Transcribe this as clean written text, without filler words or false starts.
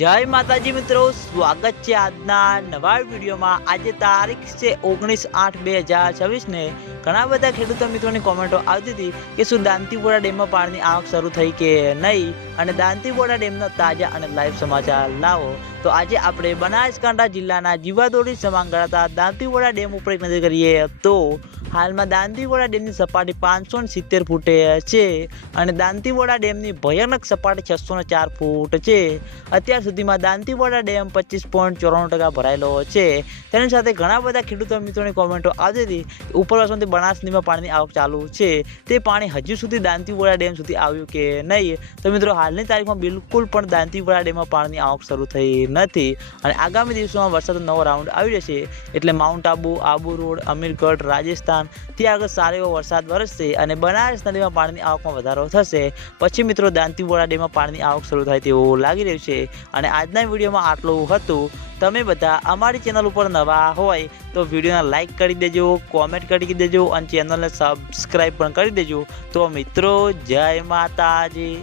જય માતાજી મિત્રો, સ્વાગત છે આજના નવા વિડીયોમાં। આજે તારીખ છે 19/8/2026 ને ઘણા બધા ખેડૂતો મિત્રોની કોમેન્ટો આવતી હતી કે શું દાંતીપોરા ડેમમાં પાણીની આવક શરૂ થઈ કે નહીં, અને દાંતીપોરા ડેમના તાજા અને લાઈવ સમાચાર લાવો। તો આજે આપણે બનાસકાંઠા જિલ્લાના જીવાદોરી સમાન ગણાતા દાંતીપોરા ડેમ ઉપર એક નજર કરીએ તો હાલમાં દાંતીપોરા ડેમની સપાટી 570 ફૂટે છે અને દાંતીપોરા ડેમની ભયાનક સપાટી 604 ફૂટ છે। અત્યાર સુધીમાં દાંતીપોરા ડેમ 25.94% ભરાયેલો છે। તેની સાથે ઘણા બધા ખેડૂતો મિત્રોની કોમેન્ટો આવતી હતી કે ઉપરવાસમાંથી બનાસ નદીમાં પાણીની આવક ચાલુ છે, તે પાણી હજુ સુધી દાંતીપોરા ડેમ સુધી આવ્યું કે નહીં। તો મિત્રો, હાલની તારીખમાં બિલકુલ પણ દાંતીપોરા ડેમમાં પાણીની આવક શરૂ થઈ નથી અને આગામી દિવસોમાં વરસાદનો નવો રાઉન્ડ આવી જશે એટલે માઉન્ટ આબુ, આબુ રોડ, અમીરગઢ, રાજસ્થાન ત્યાં આગળ સારો એવો વરસાદ વરસશે અને બનાસ નદીમાં પાણીની આવકમાં વધારો થશે। પછી મિત્રો દાંતીપોરા ડેમમાં પાણીની આવક શરૂ થાય તેવું લાગી રહ્યું છે। અને આજના વિડીયોમાં આટલું હતું। તમે બધા અમારી ચેનલ ઉપર નવા હોય તો વિડીયોને લાઈક કરી દેજો, કોમેન્ટ કરી દેજો અને ચેનલને સબસ્ક્રાઈબ પણ કરી દેજો। તો મિત્રો, જય માતાજી।